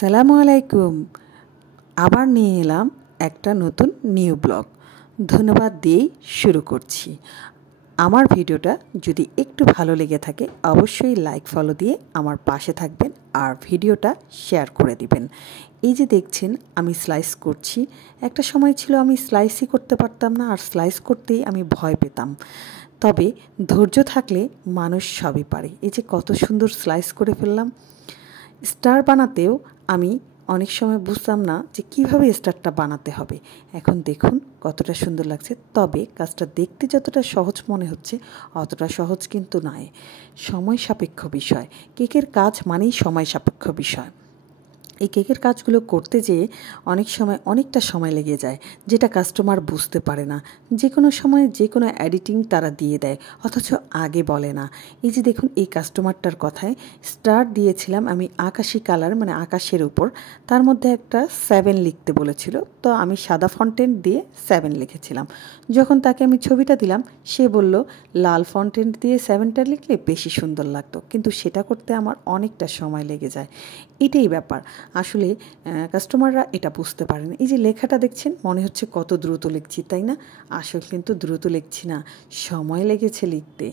সালামু আলাইকুম। আবার নিয়ে এলাম একটা নতুন নিউ ব্লগ। ধন্যবাদ দিয়েই শুরু করছি। আমার ভিডিওটা যদি একটু ভালো লেগে থাকে অবশ্যই লাইক ফলো দিয়ে আমার পাশে থাকবেন আর ভিডিওটা শেয়ার করে দিবেন। এই যে দেখছেন আমি স্লাইস করছি। একটা সময় ছিল আমি স্লাইসই করতে পারতাম না, আর স্লাইস করতেই আমি ভয় পেতাম। তবে ধৈর্য থাকলে মানুষ সবই পারে। এই যে কত সুন্দর স্লাইস করে ফেললাম। স্টার বানাতেও আমি অনেক সময় বুঝতাম না যে কীভাবে স্টারটা বানাতে হবে। এখন দেখুন কতটা সুন্দর লাগছে। তবে কাজটা দেখতে যতটা সহজ মনে হচ্ছে অতটা সহজ কিন্তু নয়। সময় সাপেক্ষ বিষয়। কেকের কাজ মানেই সময় সাপেক্ষ বিষয়। এই কেকের কাজগুলো করতে যেয়ে অনেক সময় অনেকটা সময় লেগে যায়, যেটা কাস্টমার বুঝতে পারে না। যে কোনো সময় যে কোনো এডিটিং তারা দিয়ে দেয়, অথচ আগে বলে না। এই যে দেখুন এই কাস্টমারটার কথায় স্টার দিয়েছিলাম আমি আকাশি কালার, মানে আকাশের উপর। তার মধ্যে একটা 7 লিখতে বলেছিল, তো আমি সাদা ফন্টেন্ট দিয়ে 7 লিখেছিলাম। যখন তাকে আমি ছবিটা দিলাম সে বলল লাল ফন্টেন্ট দিয়ে 7টা লিখলে বেশি সুন্দর লাগতো, কিন্তু সেটা করতে আমার অনেকটা সময় লেগে যায়। এটাই ব্যাপার। আসলে কাস্টমাররা এটা বুঝতে পারেন। এই যে লেখাটা দেখছেন মনে হচ্ছে কত দ্রুত লিখছি, তাই না? আসলে কিন্তু দ্রুত লিখছি না, সময় লেগেছে লিখতে।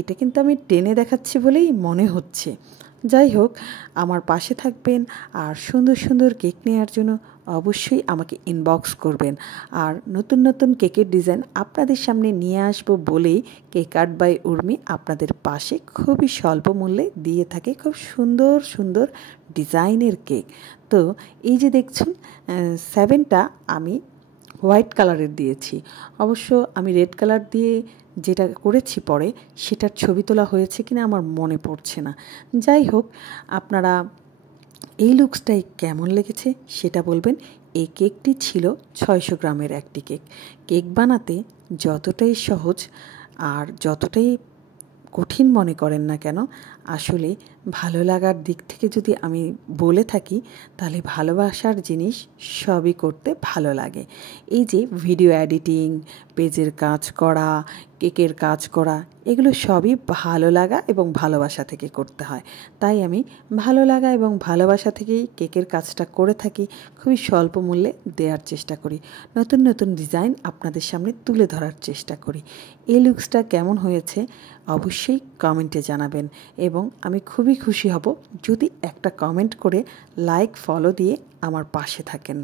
এটা কিন্তু আমি টেনে দেখাচ্ছি বলেই মনে হচ্ছে। যাই হোক, আমার পাশে থাকবেন আর সুন্দর সুন্দর কেক নেওয়ার জন্য অবশ্যই আমাকে ইনবক্স করবেন। আর নতুন নতুন কেকের ডিজাইন আপনাদের সামনে নিয়ে আসবো বলেই কেক আর্ট বাই উর্মি আপনাদের পাশে খুবই স্বল্প মূল্যে দিয়ে থাকে খুব সুন্দর সুন্দর ডিজাইনের কেক। তো এই যে দেখছেন 7টা আমি হোয়াইট কালারের দিয়েছি। অবশ্য আমি রেড কালার দিয়ে যেটা করেছি পরে সেটার ছবি তোলা হয়েছে কিনা আমার মনে পড়ছে না। যাই হোক, আপনারা এই লুকসটাই কেমন লেগেছে সেটা বলবেন। এই কেকটি ছিল 600 গ্রামের একটি কেক। কেক বানাতে যতটাই সহজ আর যতটাই কঠিন মনে করেন না কেন, আসলে ভালো লাগার দিক থেকে যদি আমি বলে থাকি তাহলে ভালোবাসার জিনিস সবই করতে ভালো লাগে। এই যে ভিডিও এডিটিং, পেজের কাজ করা, কেকের কাজ করা, এগুলো সবই ভালো লাগা এবং ভালোবাসা থেকে করতে হয়। তাই আমি ভালো লাগা এবং ভালোবাসা থেকেই কেকের কাজটা করে থাকি। খুবই স্বল্প মূল্যে দেওয়ার চেষ্টা করি, নতুন নতুন ডিজাইন আপনাদের সামনে তুলে ধরার চেষ্টা করি। এই লুকসটা কেমন হয়েছে অবশ্যই কমেন্টে জানাবেন, এবং আমি খুবই খুশি হব যদি একটা কমেন্ট করে লাইক ফলো দিয়ে আমার পাশে থাকেন।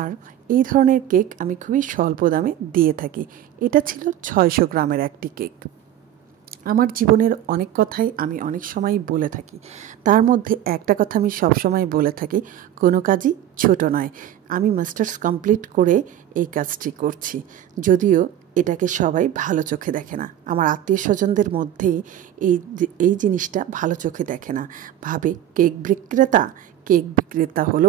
আর এই ধরনের কেক আমি খুবই স্বল্প দামে দিয়ে থাকি। এটা ছিল 600 গ্রামের একটি কেক। আমার জীবনের অনেক কথাই আমি অনেক সময় বলে থাকি, তার মধ্যে একটা কথা আমি সবসময় বলে থাকি, কোনো কাজই ছোট নয়। আমি মাস্টার্স কমপ্লিট করে এই কাজটি করছি, যদিও এটাকে সবাই ভালো চোখে দেখে না। আমার আত্মীয় স্বজনদের মধ্যেই এই জিনিসটা ভালো চোখে দেখে না, ভাবে কেক বিক্রেতা হলো